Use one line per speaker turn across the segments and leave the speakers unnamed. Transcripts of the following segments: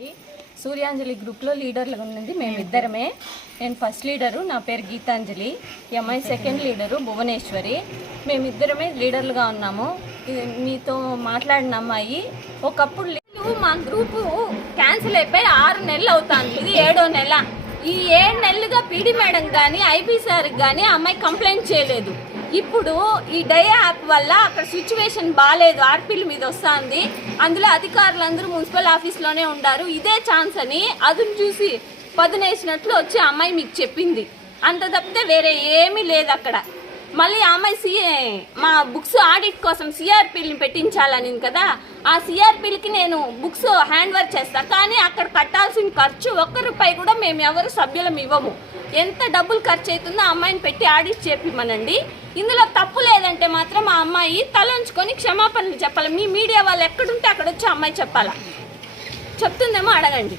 అండి సూర్యాంజలి గ్రూప్లో లీడర్లుగా ఉన్నది మేమిద్దరమే. నేను ఫస్ట్ లీడరు నా పేరు గీతాంజలి. ఎంఐ అమ్మాయి సెకండ్ లీడరు భువనేశ్వరి. మేమిద్దరమే లీడర్లుగా ఉన్నాము. మీతో మాట్లాడిన అమ్మాయి ఒకప్పుడు లేదు మా గ్రూపు క్యాన్సిల్ అయిపోయి ఆరు నెలలు అవుతాను ఇది ఏడో నెల. ఈ ఏడు నెలలుగా పీడి మేడం కానీ ఐపీ సార్కి కానీ అమ్మాయి కంప్లైంట్ చేయలేదు. ఇప్పుడు ఈ డై యాప్ వల్ల అక్కడ సిచ్యువేషన్ బాగాలేదు ఆర్పీల మీద వస్తుంది. అందులో అధికారులందరూ మున్సిపల్ ఆఫీస్లోనే ఉండారు. ఇదే ఛాన్స్ అని అదును చూసి పదునేసినట్లు వచ్చి అమ్మాయి మీకు చెప్పింది. అంత తప్పితే వేరే ఏమీ లేదు అక్కడ. మళ్ళీ అమ్మాయి సిఏ మా బుక్స్ ఆడిట్ కోసం సిఆర్పీని పెట్టించాలని కదా ఆ సిఆర్పీలకి నేను బుక్స్ హ్యాండ్ వర్క్ చేస్తా. కానీ అక్కడ కట్టాల్సిన ఖర్చు ఒక్క రూపాయి కూడా మేము ఎవరు సభ్యులం ఇవ్వము. ఎంత డబ్బులు ఖర్చు అవుతుందో అమ్మాయిని పెట్టి ఆడిట్ చేపిమ్మనండి. ఇందులో తప్పు లేదంటే మాత్రం ఆ అమ్మాయి తలంచుకొని క్షమాపణలు చెప్పాలి. మీ మీడియా వాళ్ళు ఎక్కడుంటే అక్కడ వచ్చి ఆ అమ్మాయి చెప్పాలా? చెప్తుందేమో అడగండి.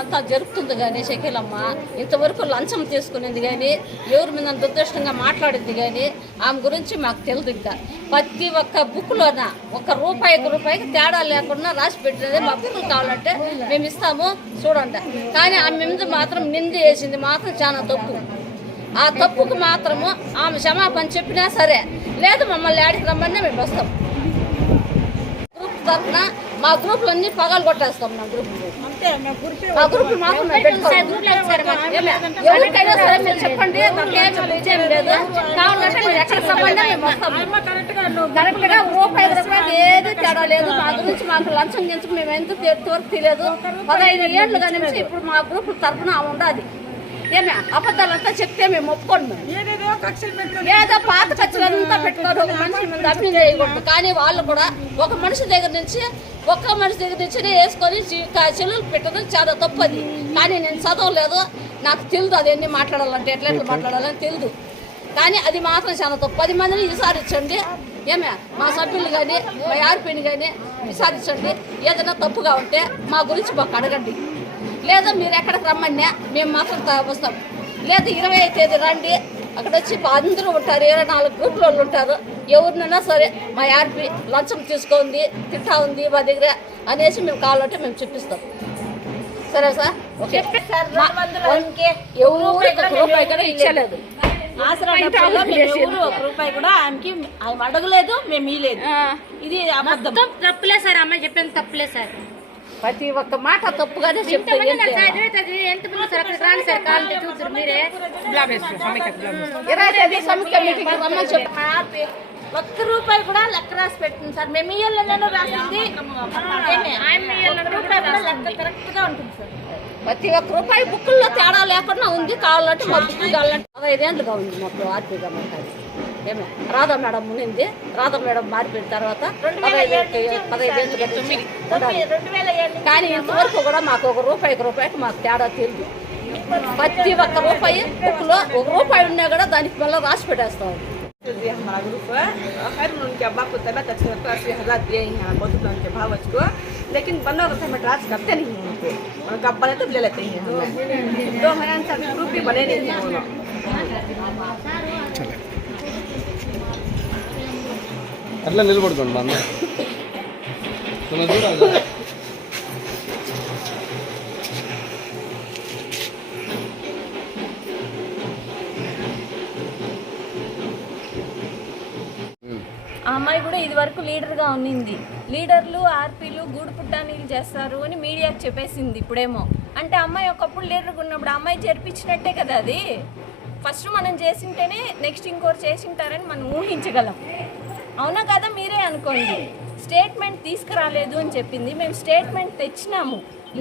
అంతా జరుగుతుంది కానీ షకీలమ్మ ఇంతవరకు లంచం తీసుకునేది కానీ ఎవరి మీద దుర్దృష్టంగా మాట్లాడింది కానీ ఆమె గురించి మాకు తెలియదు ఇంకా. ప్రతి ఒక్క బుక్లోన ఒక రూపాయికి రూపాయికి తేడా లేకుండా రాసి పెట్టినది మా బుక్లు కావాలంటే మేము ఇస్తాము. చూడండి. కానీ ఆమె మీద మాత్రం నింద వేసింది మాత్రం చాలా తప్పు. ఆ తప్పుకు మాత్రము ఆమె క్షమాపణ చెప్పినా సరే. లేదు మమ్మల్ని ఆడికి రమ్మని మేము వస్తాం. గ్రూప్ తరఫున మా గ్రూపులు అన్ని పగలు కొట్టేస్తాం మా గ్రూప్ మా గ్రూప్ మాత్రం? ఎవరికైనా సరే మీరు చెప్పండి. విజయం లేదు. కావాలంటే మీరు ఎక్కడ సంబంధం మేము వస్తాము కరెక్ట్గా రూపాయి రూపాయలు ఏది తేడా లేదు. మా గురించి మాకు లంచం గించు మేము ఎందుకు వరకు తెలియదు. పదహైదు ఏళ్ళు కానీ ఇప్పుడు మా గ్రూప్ తరఫున ఉండాలి. ఏమే అబద్ధాలంతా చెప్తే మేము ఒప్పుకోండి ఏదో పాత ఖర్చులంతా పెట్టుకోరు ఒక మనిషి మీద చేయకూడదు. కానీ వాళ్ళు కూడా ఒక మనిషి దగ్గర నుంచి ఒక్క మనిషి దగ్గర నుంచి వేసుకొని చెల్లెలు పెట్టడం చాలా తప్పది. కానీ నేను చదవలేదు. నాకు తెలియదు అది ఎన్ని మాట్లాడాలంటే ఎట్లా ఎట్లా మాట్లాడాలని తెలియదు కానీ అది మాత్రం చాలా తప్పు. పది మందిని విచారించండి ఏమే మా సభ్యులు కానీ మా ఆర్పీని కానీ విచారించండి ఏదైనా తప్పుగా ఉంటే మా గురించి మాకు అడగండి. లేదా మీరు ఎక్కడికి రమ్మన్నా మేము మాత్రం వస్తాం. లేదా ఇరవై తేదీ రండి. అక్కడ వచ్చి అందరూ ఉంటారు. ఇరవై నాలుగు గ్రూపుల వాళ్ళు ఉంటారు. ఎవరినైనా సరే మా ఆర్పి లంచం తీసుకుంది తిట్టా ఉంది మా దగ్గర అనేసి మేము కావాలంటే మేము చూపిస్తాం సరే సార్? ఒక రూపాయి కూడా ఇచ్చలేదు.
ఎవరు రూపాయి కూడా ఆమెకి ఆమె అడగలేదు మేము ఇలేదు ఇది
తప్పులే సార్. అమ్మాయి చెప్పింది తప్పులే సార్.
ప్రతి ఒక్క మాట తప్పుగానే చెప్తే
ఇంతమంది
ఏం
నాకు
చేయాలి?
సార్ ఇరవై తేదీ ఎంత మంది సార్ అక్కడికి రాండి సార్ కావాలంటే చూద్దరు మీరే
ఇరవై తేదీ సమీక్ష మీటింగ్ రమ్మని చెప్పి
మా ఆర్పి ఒక్క రూపాయి కూడా లెక్క రాసి పెట్టింది సార్. మేము ఇయ్యాలనే రాసింది. కరెక్ట్గా ఉంటుంది సార్.
ప్రతి ఒక్క రూపాయి బుక్కుల్లో తేడా లేకుండా ఉంది కావాలంటే మా బుక్ కావాలంటే పదహైదేళ్ళుగా ఉంది మాకు ఆర్పీగా మాట్లాడి ఏమే రాధా మేడం ఉన్నింది రాధా మేడం మారిపోయిన తర్వాత పదహైదు పదహైదేళ్ళుగా నుంచి ఉండాలి.
రెండు వేల ఏళ్ళు
కానీ ఇంతవరకు కూడా మాకు ఒక రూపాయికి రూపాయికి మాకు తేడా తెలియదు ప్రతి ఒక్క రూపాయి బుక్లో ఒక రూపాయి ఉన్నా కూడా దానికి మళ్ళీ రాసి పెట్టేస్తాం
जी हमारा ग्रुप है खैर उनके अब्बा को तबियत अच्छी होता है अस्सी हज़ार दिए ही हैं बहुत उनके भावच को लेकिन बंदा रहता है ट्रांस करते नहीं हैं उनको उनका अब्बा ने तो ले लेते हैं हमें तो हमारे अनुसार ग्रुप भी बने नहीं हैं वो लोग
అట్లా నిలబడుకోండి మా అన్న చూడాలి
ఆ అమ్మాయి కూడా ఇది వరకు లీడర్గా ఉన్నింది. లీడర్లు ఆర్పీలు గూడు పుట్టానీలు చేస్తారు అని మీడియాకి చెప్పేసింది ఇప్పుడేమో. అంటే అమ్మాయి ఒకప్పుడు లీడర్గా ఉన్నప్పుడు అమ్మాయి జరిపించినట్టే కదా అది. ఫస్ట్ మనం చేసింటేనే నెక్స్ట్ ఇంకోటి చేసింటారని మనం ఊహించగలం. అవునా కదా మీరే అనుకోండి. స్టేట్మెంట్ తీసుకురాలేదు అని చెప్పింది. మేము స్టేట్మెంట్ తెచ్చినాము.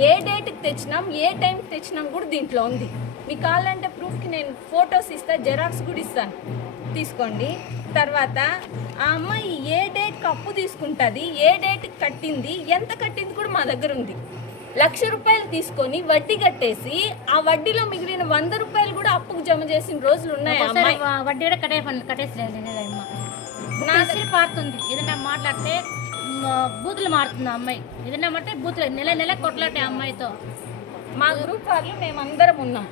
ఏ డేట్కి తెచ్చినాం ఏ టైంకి తెచ్చినాం కూడా దీంట్లో ఉంది. మీకు కావాలంటే ప్రూఫ్కి నేను ఫొటోస్ ఇస్తా జెరాక్స్ కూడా ఇస్తాను. తీసుకోండి. తర్వాత ఆ అమ్మాయి ఏ డేట్కి అప్పు తీసుకుంటుంది ఏ డేట్కి కట్టింది ఎంత కట్టింది కూడా మా దగ్గర ఉంది. లక్ష రూపాయలు తీసుకొని వడ్డీ కట్టేసి ఆ వడ్డీలో మిగిలిన వంద రూపాయలు కూడా అప్పుకు జమ చేసిన రోజులు ఉన్నాయి
వడ్డీ కూడా కట్టే అమ్మ నా ఇసిరి పారుతుంది ఏదైనా మాట్లాడితే బూతులు మారుతుంది అమ్మాయి. ఏదైనా అంటే బూతులు నెల నెల కొట్లాటే ఆ అమ్మాయితో.
మా గ్రూప్ వాళ్ళు మేమందరం ఉన్నాం.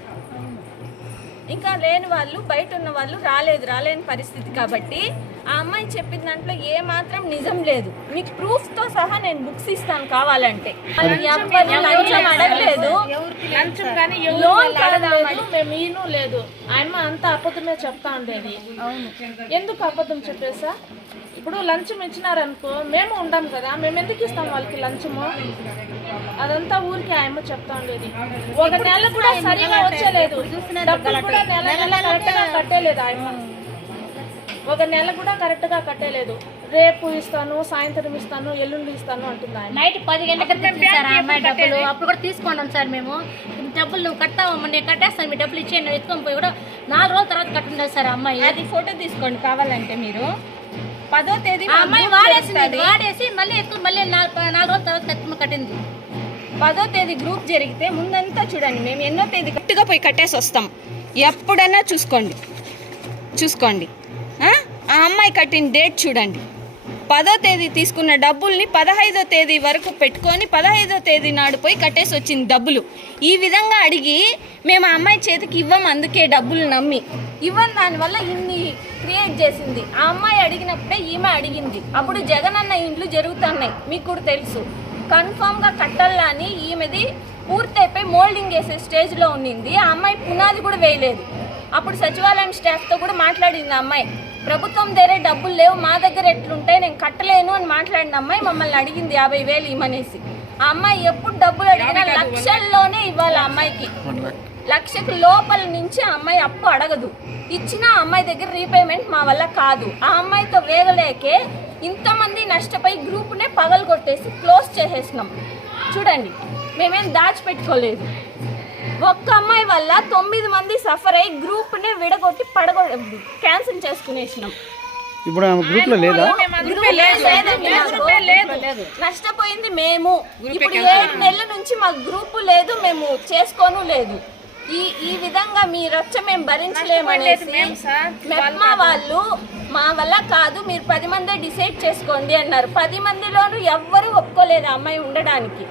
ఇంకా లేని వాళ్ళు బయట ఉన్న వాళ్ళు రాలేదు రాలేని పరిస్థితి కాబట్టి ఆ అమ్మాయి చెప్పిన దాంట్లో ఏ మాత్రం నిజం లేదు. మీకు ప్రూఫ్తో సహా నేను బుక్స్ ఇస్తాను కావాలంటే. అడగలేదు. లోన్
మేము లేదు. ఆయమ్మ అంత అబద్ధమే చెప్తా ఉండేది ఎందుకు అబద్ధం చెప్పేసా? ఇప్పుడు లంచం ఇచ్చినారనుకో మేము ఉండం కదా మేము ఎందుకు ఇస్తాం వాళ్ళకి లంచము? అదంతా ఊరికి ఆయమ్మ చెప్తా ఉండేది ఒక నెల కూడా సరిగా వచ్చేలేదు. డబ్బులు కూడా నెల నెల కట్టేలేదు ఆయమ్మ. ఒక నెల కూడా కరెక్ట్గా కట్టేలేదు. రేపు ఇస్తాను సాయంత్రం ఇస్తాను ఎల్లుండి ఇస్తాను అంటుంది ఆయన.
నైట్ పది గంటలకు సార్ అమ్మాయి డబ్బులు? అప్పుడు కూడా తీసుకున్నాం సార్ మేము. డబ్బులు నువ్వు కట్టావమ్మా నేను కట్టేస్తాను మీ డబ్బులు ఇచ్చేయండి ఎత్తుకొని పోయి కూడా నాలుగు రోజుల తర్వాత కట్టింది సార్ అమ్మాయి.
అది ఫోటో తీసుకోండి కావాలంటే మీరు. పదో తేదీ
అమ్మాయి వాడేసింది. వాడేసి మళ్ళీ ఎత్తుకుని మళ్ళీ నాలుగు రోజుల తర్వాత కట్టి కట్టింది.
పదో తేదీ గ్రూప్ జరిగితే ముందంతా చూడండి మేము ఎన్నో తేదీ కరెక్ట్గా పోయి కట్టేసి వస్తాం. ఎప్పుడన్నా చూసుకోండి. చూసుకోండి. ఆ? అమ్మాయి కట్టిన డేట్ చూడండి. పదో తేదీ తీసుకున్న డబ్బుల్ని పదహైదో తేదీ వరకు పెట్టుకొని పదహైదో తేదీ నాడు పోయి కట్టేసి వచ్చింది డబ్బులు. ఈ విధంగా అడిగి మేము ఆ అమ్మాయి చేతికి ఇవ్వం అందుకే డబ్బులు నమ్మి. ఇవ్వని దానివల్ల ఇన్ని క్రియేట్ చేసింది. ఆ అమ్మాయి అడిగినప్పుడే ఈమె అడిగింది. అప్పుడు జగన్ అన్న ఇండ్లు జరుగుతున్నాయి మీకు కూడా తెలుసు. కన్ఫామ్గా కట్టాలని అని ఈమెది పూర్తయిపోయి మోల్డింగ్ వేసే స్టేజ్లో ఉన్నింది. ఆ అమ్మాయి పునాది కూడా వేయలేదు. అప్పుడు సచివాలయం స్టాఫ్తో కూడా మాట్లాడింది ఆ అమ్మాయి. ప్రభుత్వం దగ్గర డబ్బులు లేవు మా దగ్గర ఎట్లుంటాయి నేను కట్టలేను అని మాట్లాడిన అమ్మాయి మమ్మల్ని అడిగింది యాభై వేలు ఇమ్మనేసి. ఆ అమ్మాయి ఎప్పుడు డబ్బులు అడిగినా లక్షల్లోనే ఇవ్వాలి అమ్మాయికి. లక్షకు లోపల నుంచి ఆ అమ్మాయి అప్పు అడగదు. ఇచ్చిన అమ్మాయి దగ్గర రీపేమెంట్ మా వల్ల కాదు. ఆ అమ్మాయితో వేగలేకే ఇంతమంది నష్టపోయి గ్రూప్నే పగలగొట్టేసి క్లోజ్ చేసేసినాం. చూడండి మేమేం దాచిపెట్టుకోలేదు. ఒక్క అమ్మాయి వల్ల తొమ్మిది మంది సఫర్ అయ్యి గ్రూప్నే విడగొట్టి పడగొ క్యాన్సిల్ చేసుకునేసినాం.
ఇప్పుడు ఆమె లేదా?
గ్రూపే లేదండి మాకు. నష్టపోయింది మేము. ఇప్పుడు ఏడు నెలల నుంచి మాకు గ్రూపు లేదు మేము చేసుకోను లేదు. ఈ ఈ విధంగా మీ రచ్చ మేము భరించలేమనేసి మెప్మా వాళ్ళు మా వల్ల కాదు మీరు పది మందే డిసైడ్ చేసుకోండి అన్నారు. పది మందిలోనూ ఎవ్వరూ ఒప్పుకోలేదు ఆ అమ్మాయి ఉండడానికి.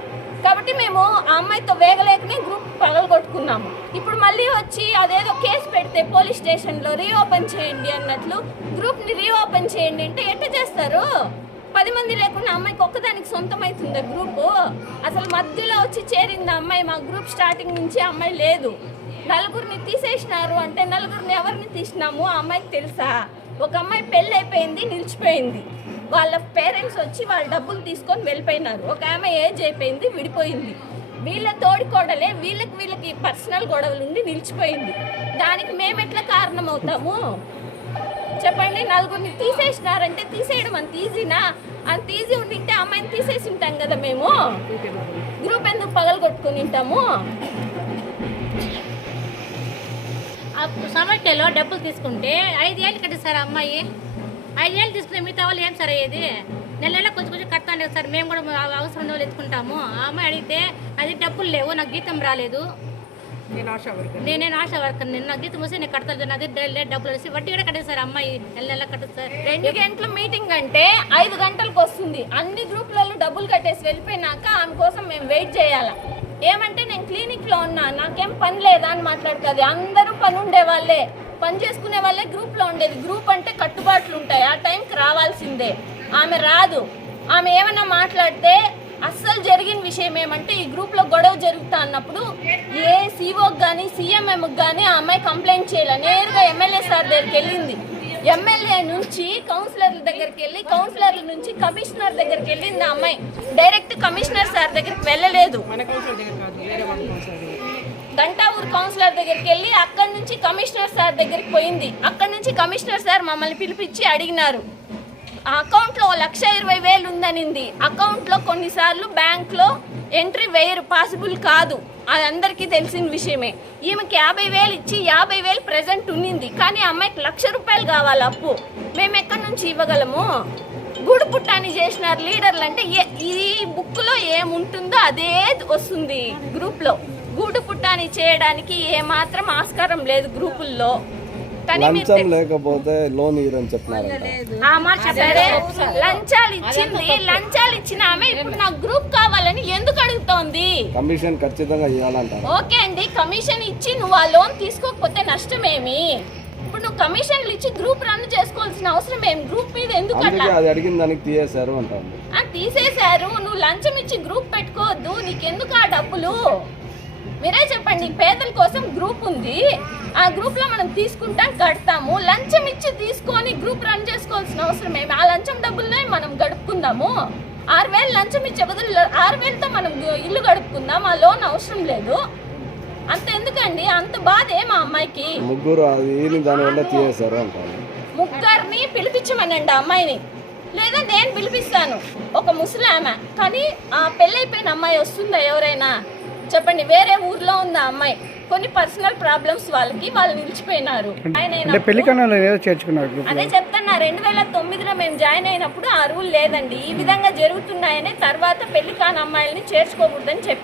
కాబట్టి మేము ఆ అమ్మాయితో వేగలేకనే గ్రూప్ పగలగొట్టుకున్నాము ఇప్పుడు మళ్ళీ వచ్చి అదేదో కేసు పెడితే పోలీస్ స్టేషన్లో రీఓపెన్ చేయండి అన్నట్లు గ్రూప్ని రీఓపెన్ చేయండి అంటే ఎట్ట చేస్తారు? పది మంది లేకుండా అమ్మాయికి ఒక్కదానికి సొంతం అవుతుంది గ్రూపు అసలు మధ్యలో వచ్చి చేరింది ఆ అమ్మాయి మా గ్రూప్ స్టార్టింగ్ నుంచి అమ్మాయి లేదు. నలుగురిని తీసేసినారు అంటే నలుగురిని ఎవరిని తీసినాము? ఆ అమ్మాయికి తెలుసా? ఒక అమ్మాయి పెళ్ళి అయిపోయింది నిలిచిపోయింది. వాళ్ళ పేరెంట్స్ వచ్చి వాళ్ళ డబ్బులు తీసుకొని వెళ్ళిపోయినారు. ఒక ఆమె ఏజ్ అయిపోయింది విడిపోయింది. వీళ్ళ తోడుకోడలే వీళ్ళకి వీళ్ళకి పర్సనల్ గొడవలు ఉండి నిలిచిపోయింది. దానికి మేము ఎట్లా కారణం అవుతాము చెప్పండి నలుగురిని తీసేసినారంటే తీసేయడం అంత ఈజీనా? అంత ఈజీ ఉండింటే అమ్మాయిని తీసేసి ఉంటాం కదా మేము? గ్రూప్ ఎందుకు పగలు కొట్టుకుని ఉంటాము?
సమస్యలో డబ్బులు తీసుకుంటే ఐదేళ్ళు కట్టింది సార్ ఆ అమ్మాయి. ఐదేళ్ళు తీసుకుంటే మిగతా వాళ్ళు ఏం సార్ అయ్యేది? నెల నెల కొంచెం కొంచెం కడతాను సార్. మేము కూడా అవసరం ఉన్న వాళ్ళు ఎత్తుకుంటాము. ఆ అమ్మాయి అడిగితే అది డబ్బులు లేవు నాకు గీతం రాలేదు. నేనే ఆశా వర్కర్ నేను నాకు గీతం వస్తే నేను కడతాను నా దగ్గర లేదు డబ్బులు వేసి వడ్డీ కూడా కట్టేది సార్. అమ్మాయి నెల నెల కట్టదు సార్.
రెండు గంటల మీటింగ్ అంటే ఐదు గంటలకు వస్తుంది. అన్ని గ్రూపులలో డబ్బులు కట్టేసి వెళ్ళిపోయినాక ఆమె కోసం మేము వెయిట్ చేయాలా? ఏమంటే నేను క్లినిక్లో ఉన్నా. నాకేం పని లేదా? అని మాట్లాడుతుంది. అందరూ పని ఉండే వాళ్ళే. పని చేసుకునే వాళ్ళే గ్రూప్లో ఉండేది. గ్రూప్ అంటే కట్టుబాట్లు ఉంటాయి. ఆ టైంకి రావాల్సిందే. ఆమె రాదు. ఆమె ఏమన్నా మాట్లాడితే అస్సలు జరిగిన విషయం ఏమంటే ఈ గ్రూప్లో గొడవ జరుగుతా అన్నప్పుడు ఏ సీఓకి కానీ సీఎంఎంకి కానీ ఆ అమ్మాయి కంప్లైంట్ చేయాలి. నేరుగా ఎమ్మెల్యే సార్ దగ్గరికి వెళ్ళింది. ఎమ్మెల్యే నుంచి కౌన్సిలర్ల దగ్గరికి వెళ్ళి కౌన్సిలర్ల నుంచి కమిషనర్ దగ్గరికి వెళ్ళింది ఆ అమ్మాయి. డైరెక్ట్ కమిషనర్ సార్ దగ్గరికి వెళ్ళలేదు. గంటావూరు కౌన్సిలర్ దగ్గరికి వెళ్ళి అక్కడి నుంచి కమిషనర్ సార్ దగ్గరికి పోయింది. అక్కడి నుంచి కమిషనర్ సార్ మమ్మల్ని పిలిపించి అడిగినారు. ఆ అకౌంట్లో లక్ష ఇరవై వేలు ఉందనింది. అకౌంట్లో కొన్నిసార్లు బ్యాంక్లో ఎంట్రీ వేయరు పాసిబుల్ కాదు. అది అందరికీ తెలిసిన విషయమే. ఈమెకి యాభై వేలు ఇచ్చి యాభై వేలు ప్రెజెంట్ ఉన్నింది. కానీ అమ్మాయికి లక్ష రూపాయలు కావాలి అప్పు. మేము ఎక్కడి నుంచి ఇవ్వగలము? గూడు పుట్టాని చేసినారు లీడర్లు అంటే ఏ- ఈ బుక్లో ఏముంటుందో అదే వస్తుంది గ్రూప్లో. గూడు పుట్టాని చేయడానికి ఏమాత్రం ఆస్కారం లేదు గ్రూపుల్లో.
లంచం లేకపోతే లోన్
లంచాలు ఇచ్చింది లంచాలు ఇచ్చిన ఆమె ఇప్పుడు నాకు గ్రూప్ కావాలని ఎందుకు అడుగుతోంది?
కమిషన్ ఖచ్చితంగా ఇవ్వాలంటారు
ఓకే అండి కమిషన్ ఇచ్చి నువ్వు ఆ లోన్ తీసుకోకపోతే నష్టమేమి? ఇప్పుడు నువ్వు కమిషన్లు ఇచ్చి గ్రూప్ రన్ చేసుకోవాల్సిన అవసరం ఏం? గ్రూప్ మీద ఎందుకు
అది అడిగిన దానికి
ఆ, తీసేశారు. నువ్వు లంచం ఇచ్చి గ్రూప్ పెట్టుకోవద్దు. నీకెందుకు ఆ డబ్బులు? మీరే చెప్పండి పేదల కోసం గ్రూప్ ఉంది. ఆ గ్రూప్లో మనం తీసుకుంటాం కడతాము లంచం ఇచ్చి తీసుకొని గ్రూప్ రన్ చేసుకోవాల్సిన అవసరం ఏమి? ఆ లంచం డబ్బులనే మనం గడుపుకుందాము. ఆరు వేలు లంచం ఇచ్చే బదులు ఆరు వేలతో మనం ఇల్లు గడుపుకుందాం. ఆ లోన్ అవసరం లేదు. అంత ఎందుకండి? అంత బాధ ఏ మా అమ్మాయికి.
ముగ్గురు
ముగ్గురిని పిలిపించమనండి ఆ అమ్మాయిని. లేదా నేను పిలిపిస్తాను. ఒక ముసలి ఆమె కానీ ఆ పెళ్ళైపోయిన అమ్మాయి వస్తుందా ఎవరైనా? చెప్పండి వేరే ఊర్లో ఆ అమ్మాయి కొన్ని పర్సనల్ ప్రాబ్లమ్స్ వాళ్ళకి వాళ్ళు నిలిచిపోయినారు. ఆయన
పెళ్ళి చేర్చుకున్నారు
అదే చెప్తున్నా రెండు వేల తొమ్మిదిలో మేము జాయిన్ అయినప్పుడు ఆ రూల్ లేదండి. ఈ విధంగా జరుగుతున్నాయని తర్వాత పెళ్ళి కాని అమ్మాయిల్ని చేర్చుకోకూడదని చెప్పి